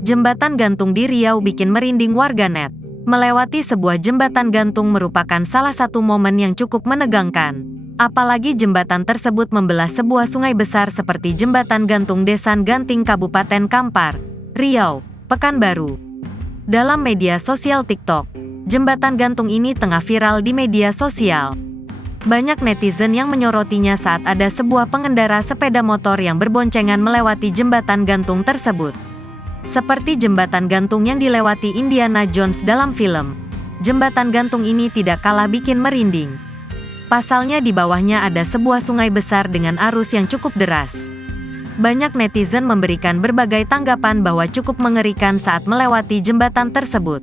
Jembatan gantung di Riau bikin merinding warganet. Melewati sebuah jembatan gantung merupakan salah satu momen yang cukup menegangkan. Apalagi jembatan tersebut membelah sebuah sungai besar seperti Jembatan Gantung Desan Ganting Kabupaten Kampar, Riau, Pekanbaru. Dalam media sosial TikTok, jembatan gantung ini tengah viral di media sosial. Banyak netizen yang menyorotinya saat ada sebuah pengendara sepeda motor yang berboncengan melewati jembatan gantung tersebut. Seperti jembatan gantung yang dilewati Indiana Jones dalam film, jembatan gantung ini tidak kalah bikin merinding. Pasalnya di bawahnya ada sebuah sungai besar dengan arus yang cukup deras. Banyak netizen memberikan berbagai tanggapan bahwa cukup mengerikan saat melewati jembatan tersebut.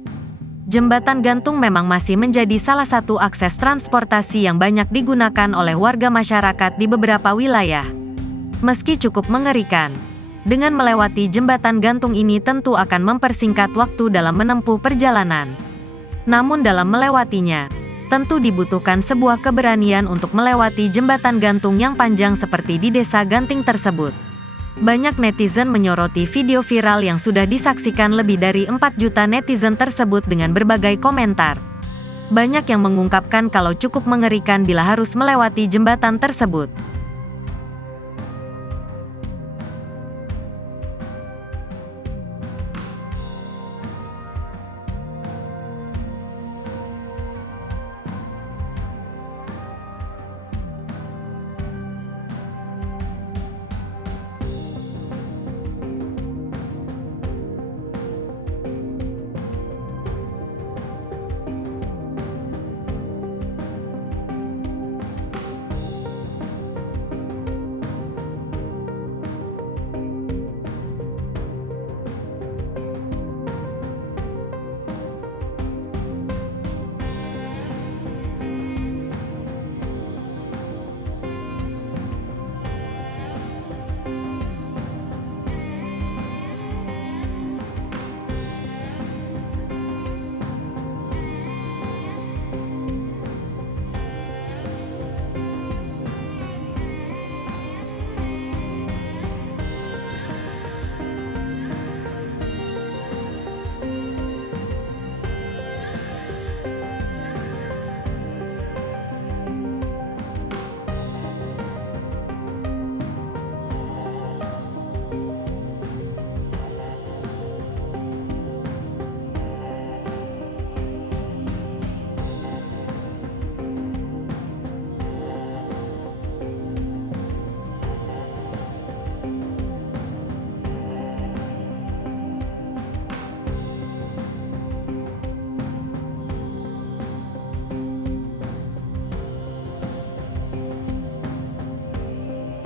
Jembatan gantung memang masih menjadi salah satu akses transportasi yang banyak digunakan oleh warga masyarakat di beberapa wilayah. Meski cukup mengerikan, dengan melewati jembatan gantung ini tentu akan mempersingkat waktu dalam menempuh perjalanan. Namun dalam melewatinya, tentu dibutuhkan sebuah keberanian untuk melewati jembatan gantung yang panjang seperti di Desa Ganting tersebut. Banyak netizen menyoroti video viral yang sudah disaksikan lebih dari 4 juta netizen tersebut dengan berbagai komentar. Banyak yang mengungkapkan kalau cukup mengerikan bila harus melewati jembatan tersebut.